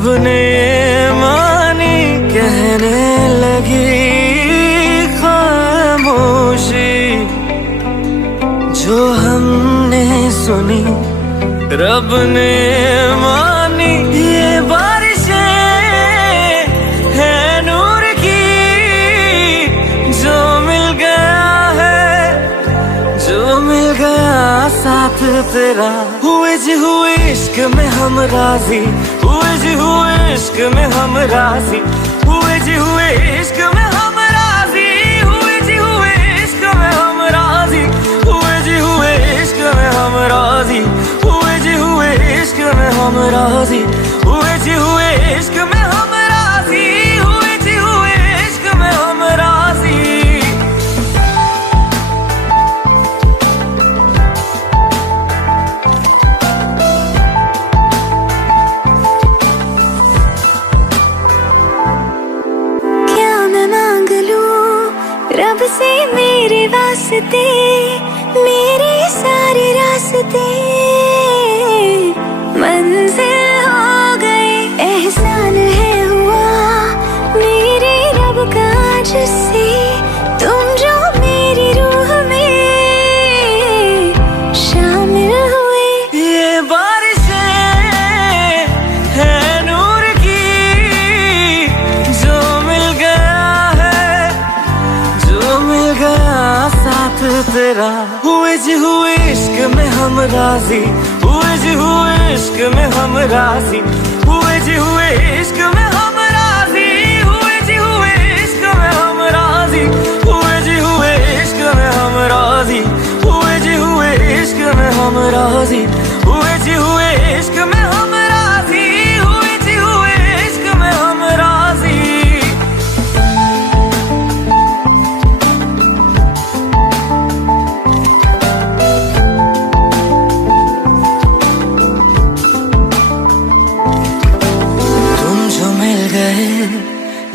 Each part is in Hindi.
रब ने मानी कहने लगी खामोशी, जो हमने सुनी रब ने मानी। ये बारिशें है नूर की, जो मिल गया है, जो मिल गया साथ तेरा। हुए जी हुए इश्क में हम राजी, हुए जी हुए इश्क में हम राजी, हुए जी हुए इश्क में हम राजी, हुए जी हुए इश्क में हम राजी, हुए जी हुए इश्क में हम राजी, हुए जी हुए इश्क में हम राजी, हुए जी हुए इश्क में हम राजी, हुए जी हुए इश्क में हम राजी। रब से मेरे वास्ते, मेरे सारे रास्ते मंजिल हो गए। एहसान है हुआ मेरे रब का जिससे, तुम जो मेरी रूह में शामिल हुए। ये बारिशें है नूर की, जो मिल गया है, जो मिल गया साथ तेरा। हुए जी हुए इश्क में हम राजी, हुए जी हुए इश्क में हम राजी, हुए जी हुए इश्क में हम राजी, हुए जी हुए इश्क में हम राजी, हुए जी हुए इश्क में हम राजी, हुए जी हुए इश्क में हम राजी, हुए जी हुए इश्क में हम राजी, हुए जी हुए इश्क में हम राजी।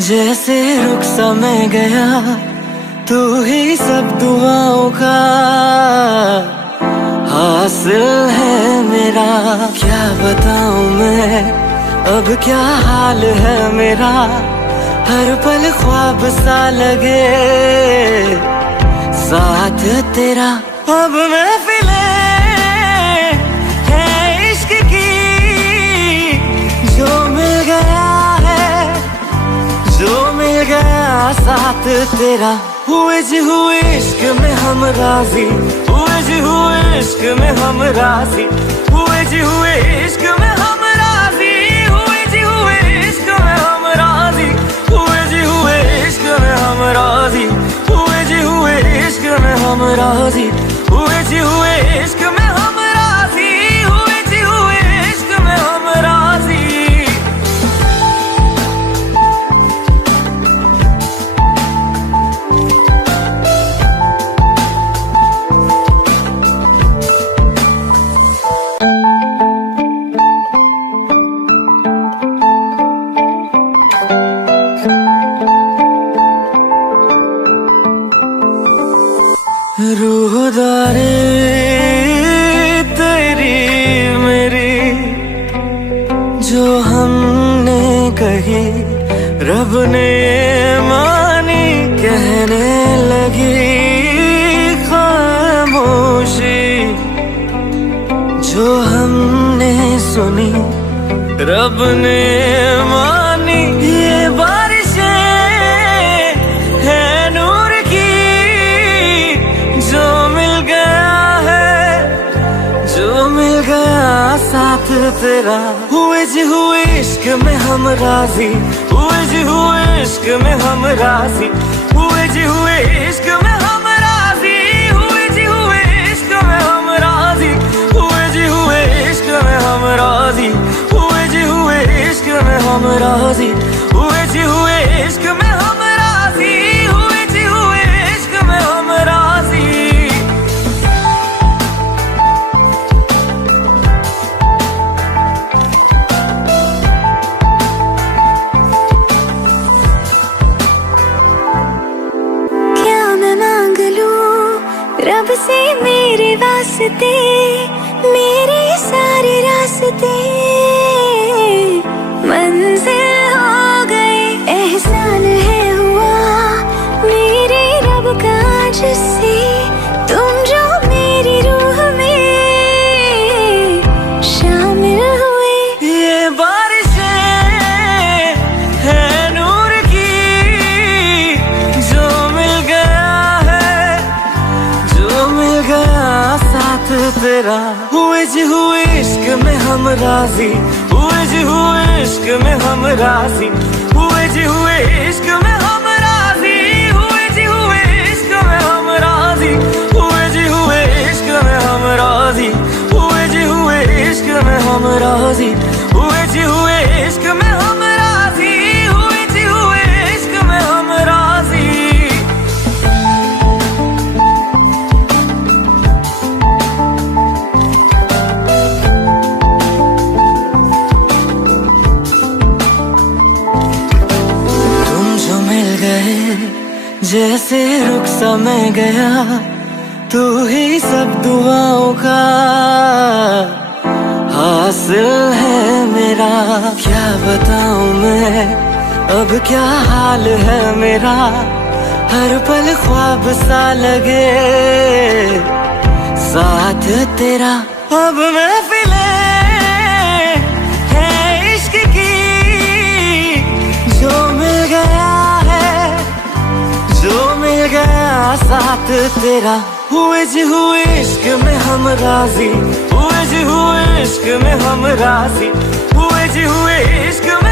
जैसे रुख सा मैं गया, तू ही सब दुआओं का हासिल है मेरा। क्या बताऊं मैं अब क्या हाल है मेरा, हर पल ख्वाब सा लगे साथ तेरा। अब महफिलें है इश्क की, जो मिल गया है, जो मिल गया साथ तेरा। हुए जी हुए इश्क में हम राजी, हुए जी हुए इश्क में हम राजी, हुए जी हुए इश्क में हम राजी, हुए जी हुए इश्क में हम राजी, हुए जी हुए इश्क में हम राजी, हुए जी हुए इश्क में हम राजी, हुए जी हुए इश्क में हम राजी, हुए जी हुए इश्क में हम राजी। रूहदारी तेरी मेरी, जो हमने कही रब ने मानी कहने लगी खामोशी, जो हमने सुनी रब ने मानी। ये बारिशें है नूर की, जो मिल गया है, जो मिल गया साथ तेरा। हुए जी हुए इश्क में हम राजी, हुए जी हुए इश्क में हम राजी, हुए जी हुए इश्क में हम राजी, हुए जी हुए इश्क में हम राजी, हुए जी हुए इश्क में हम राजी, हुए जी हुए इश्क में हम राजी, हुए जी हुए इश्क में हम राजी, हुए जी हुए इश्क में हम राजी। रब से मेरे वास्ते, मेरे सारे रास्ते तेरा। हुए जी हुए इश्क में हम राजी, हुए जी हुए इश्क में हम राजी, हुए जी हुए इश्क में हम राजी, हुए जी हुए इश्क में हम राजी, हुए जी हुए इश्क में हम राजी, हुए जी हुए इश्क में हम राजी, हुए जी हुए इश्क में हम राजी, हुए जी हुए इश्क में हम राजी। जैसे रुख सा मैं गया, तू ही सब दुआओं का हासिल है मेरा। क्या बताऊं मैं अब क्या हाल है मेरा, हर पल ख्वाब सा लगे साथ तेरा। अब महफिले है इश्क की, जो मिल गया जो मिल गया साथ तेरा। हुए जी हुए इश्क में हम राजी, हुए जी हुए इश्क में हम राजी, हुए जी हुए इश्क में